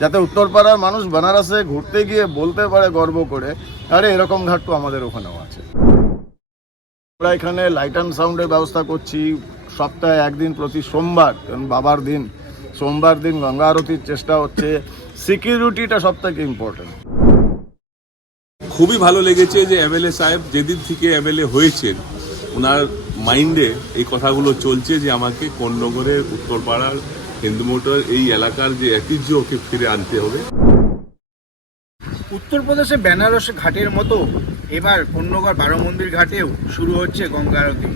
যাতে উত্তরপাড়ার মানুষ বেনারসে ঘুরতে গিয়ে বলতে পারে গর্ব করে, আরে এরকম ঘাট তো আমাদের ওখানেও আছে। আমরা এখানে লাইট অ্যান্ড সাউন্ডের ব্যবস্থা করছি সপ্তাহে একদিন প্রতি সোমবার, কারণ বাবার দিন, সোমবার দিন গঙ্গা আরতির চেষ্টা হচ্ছে। সিকিউরিটিটা সব থেকে ইম্পর্টেন্ট। খুবই ভালো লেগেছে যে এমএলএ সাহেব যেদিন থেকে এমএলএ হয়েছেন ওনার মাইন্ডে এই কথাগুলো চলছে যে আমাকে কোন্নগরের উত্তরপাড়ার হিন্দু মোটর এই এলাকার যে ঐতিহ্য ওকে ফিরে আনতে হবে। উত্তরপ্রদেশে বেনারস ঘাটের মতো এবার কোন্নগর বারো মন্দির ঘাটেও শুরু হচ্ছে গঙ্গা আরতি।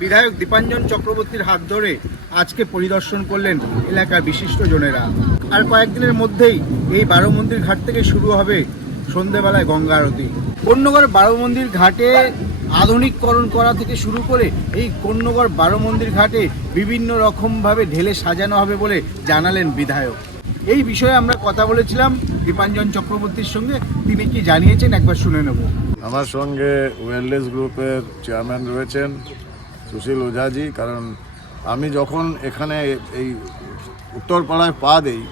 বিধায়ক দীপাঞ্জন চক্রবর্তীর হাত ধরে আজকে পরিদর্শন করলেন এলাকার বিশিষ্টজনেরা। আর কয়েকদিনের মধ্যেই এই বারো মন্দির ঘাট থেকে শুরু হবে সন্ধেবেলায় গঙ্গা আরতি। কোন্নগর বারো মন্দির ঘাটে আধুনিককরণ করা থেকে শুরু করে এই কোন্নগর বারো মন্দির ঘাটে বিভিন্ন রকমভাবে ঢেলে সাজানো হবে বলে জানালেন বিধায়ক। এই বিষয়ে আমরা কথা বলেছিলাম দীপাঞ্জন চক্রবর্তীর সঙ্গে, তিনি কি জানিয়েছেন একবার শুনে নেব। আমার সঙ্গে ওয়েলনেস গ্রুপের চেয়ারম্যান রয়েছেন সুশীল ওঝাজি। কারণ আমি যখন এখানে এই উত্তরপাড়ায় পা দেই,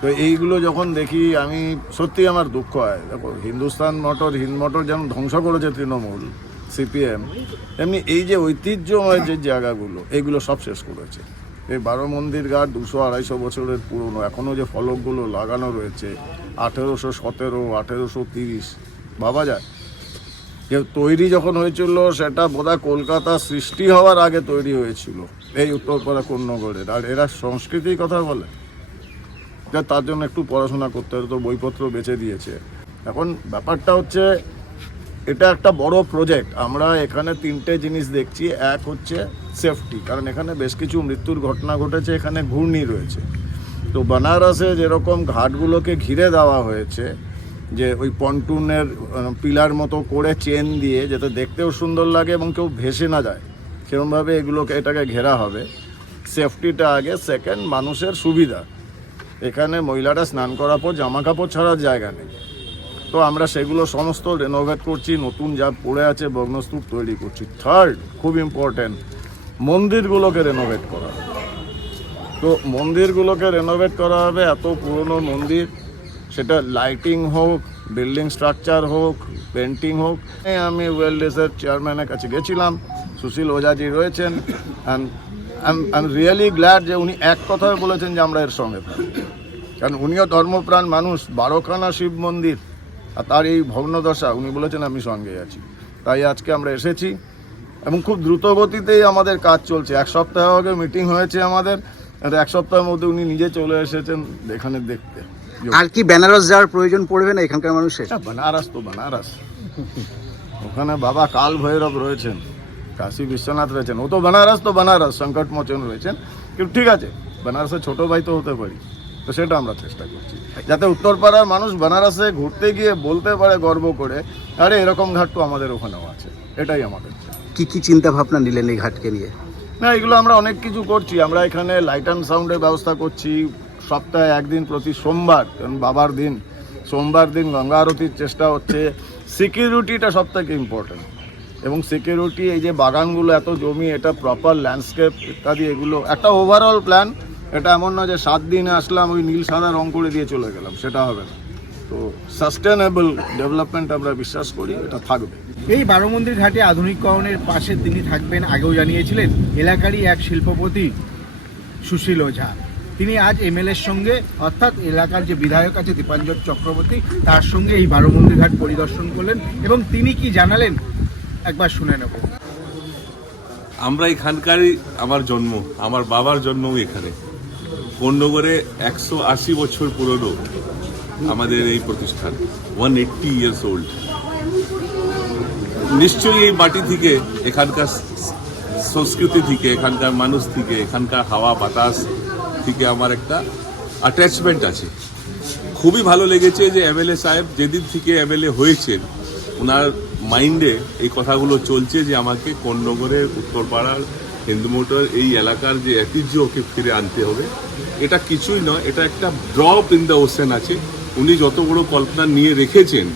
তো এইগুলো যখন দেখি আমি সত্যি আমার দুঃখ হয়। দেখো, হিন্দুস্তান মোটর, হিন্দ মোটর যেমন ধ্বংস করেছে তৃণমূল সিপিএম, এমনি এই যে ঐতিহ্যময় যে জায়গাগুলো এইগুলো সব শেষ করেছে। এই বারো মন্দির ঘাট 200-250 বছরের পুরনো, এখনও যে ফলকগুলো লাগানো রয়েছে 1817, 1830 ভাবা যায়। যে তৈরি যখন হয়েছিল সেটা বোধহয় কলকাতা সৃষ্টি হওয়ার আগে তৈরি হয়েছিল এই উত্তরপাড়া কোন্নগরের। আর এরা সংস্কৃতির কথা বলে, যা তার জন্য একটু পড়াশোনা করতে হবে, তো বইপত্র বেচে দিয়েছে। এখন ব্যাপারটা হচ্ছে এটা একটা বড় প্রজেক্ট। আমরা এখানে 3টে জিনিস দেখছি। এক হচ্ছে সেফটি, কারণ এখানে বেশ কিছু মৃত্যুর ঘটনা ঘটেছে, এখানে ঘূর্ণি রয়েছে। তো বেনারসে যেরকম ঘাটগুলোকে ঘিরে দেওয়া হয়েছে, যে ওই পন্টুনের পিলার মতো করে চেন দিয়ে, যাতে দেখতেও সুন্দর লাগে এবং কেউ ভেসে না যায়, সেরকমভাবে এটাকে ঘেরা হবে। সেফটিটা আগে। সেকেন্ড, মানুষের সুবিধা। এখানে মহিলারা স্নান করার পর জামা কাপড় ছাড়ার জায়গা নেই, তো আমরা সেগুলো সমস্ত রেনোভেট করছি, নতুন যা পড়ে আছে ভগ্নস্তূপ তৈরি করছি। থার্ড, খুব ইম্পর্টেন্ট, মন্দিরগুলোকে রেনোভেট করা হবে। তো মন্দিরগুলোকে রেনোভেট করা হবে। এত পুরনো মন্দির, সেটা লাইটিং হোক, বিল্ডিং স্ট্রাকচার হোক, পেন্টিং হোক। আমি ওয়েলনেসের চেয়ারম্যানের কাছে গেছিলাম, সুশীল ওঝাজি রয়েছেন। And I am really glad যে উনি এক কথায় বলেছেন যে আমরা এর সঙ্গে থাকি, কারণ উনিও ধর্মপ্রাণ মানুষ। 12খানা শিব মন্দির আর তার এই ভগ্নদশা, উনি বলেছেন আমি সঙ্গে আছি। তাই আজকে আমরা এসেছি এবং খুব দ্রুত গতিতেই আমাদের কাজ চলছে। 1 সপ্তাহ আগে মিটিং হয়েছে আমাদের, আর 1 সপ্তাহের মধ্যে উনি নিজে চলে এসেছেন এখানে দেখতে। আর কি বেনারস যাওয়ার প্রয়োজন পড়বে না এখানকার মানুষের? বেনারস তো বেনারস, ওখানে বাবা কাল ভৈরব রয়েছেন, কাশী বিশ্বনাথ রয়েছেন। ও তো বেনারস সংকট মোচন রয়েছেন। কিন্তু ঠিক আছে, বেনারসের ছোটো ভাই তো হতে পারি, তো সেটা আমরা চেষ্টা করছি যাতে উত্তরপাড়ার মানুষ বেনারসে ঘুরতে গিয়ে বলতে পারে গর্ব করে, আরে এরকম ঘাট তো আমাদের ওখানেও আছে। এটাই আমাদের। কি কি চিন্তা ভাবনা নিলেন এই ঘাটকে নিয়ে? না, এগুলো আমরা অনেক কিছু করছি। আমরা এখানে লাইট অ্যান্ড সাউন্ডের ব্যবস্থা করছি সপ্তাহে একদিন প্রতি সোমবার, কারণ বাবার দিন, সোমবার দিন গঙ্গা আরতির চেষ্টা হচ্ছে। সিকিউরিটিটা সব থেকে ইম্পর্টেন্ট। এবং সিকিউরিটি, এই যে বাগানগুলো, এত জমি, এটা প্রপার ল্যান্ডস্কেপ ইত্যাদি, এগুলো একটা ওভারঅল প্ল্যান। এটা এমন না যে 7 দিনে আসলাম ওই নীল সাদা রং করে দিয়ে চলে গেলাম, সেটা হবে না। তো সাস্টেনেবল ডেভেলপমেন্ট আমরা বিশ্বাস করি, এটা থাকবে। এই বারো মন্দির ঘাটে আধুনিকরণের পাশে তিনি থাকবেন আগেও জানিয়েছিলেন এলাকারই এক শিল্পপতি সুশীল ওঝা। তিনি আজ এমএলএর সঙ্গে, অর্থাৎ এলাকার যে বিধায়ক আছে দীপাঞ্জন চক্রবর্তী, তার সঙ্গে এই বারো মন্দির ঘাট পরিদর্শন করলেন এবং তিনি কি জানালেন একবার শুনে নেব। আমরা এখানকারই, আমার জন্ম, আমার বাবার জন্মও এখানে। কোন্নগরে 180 বছর পুরনো আমাদের এই প্রতিষ্ঠান, 180 ইয়ার্স ওল্ড। নিশ্চয়ই এই মাটি থেকে, এখানকার সংস্কৃতি থেকে, এখানকার মানুষ থেকে, এখানকার হাওয়া বাতাস থেকে আমার একটা অ্যাটাচমেন্ট আছে। খুবই ভালো লেগেছে যে এমএলএ সাহেব যেদিন থেকে এমএলএ হয়েছেন ওনার মাইন্ডে এই কথাগুলো চলছে যে আমাকে কোন্নগরের উত্তরপাড়ার হিন্দু মোটর এই এলাকার যে ঐতিহ্য ওকে ফিরে আনতে হবে। এটা কিছুই নয়, এটা একটা ড্রপ ইন দ্য ওশেন আছে। উনি যত বড় কল্পনা নিয়ে রেখেছেন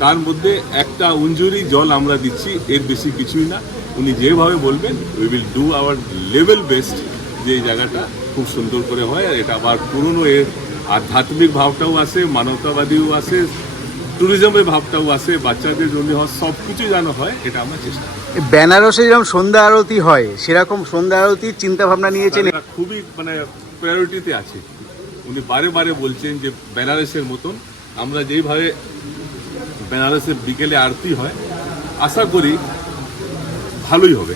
তার মধ্যে একটা উঞ্জুরি জল আমরা দিচ্ছি, এর বেশি কিছুই না। উনি যেভাবে বলবেন, we will do our level best যে এই জায়গাটা খুব সুন্দর করে হয়। আর এটা আবার পুরনো এর আধ্যাত্মিক ভাবটাও আছে, মানবতাবাদীও আছে, ট্যুরিজমের ভাবটাও আছে, বাচ্চাদের জন্য হয়, সব কিছু যেন হয়, এটা আমরা চেষ্টা করি। বেনারসে যেরকম সন্ধ্যা আরতি হয় সেরকম সন্ধ্যা আরতির চিন্তা ভাবনা নিয়েছেন। তারা খুবই প্রায়োরিটিতে আছে। উনি বারে বারে বলছেন যে বেনারসের মতন আমরা যেইভাবে বেনারসের বিকেলে আরতি হয়, আশা করি ভালোই হবে।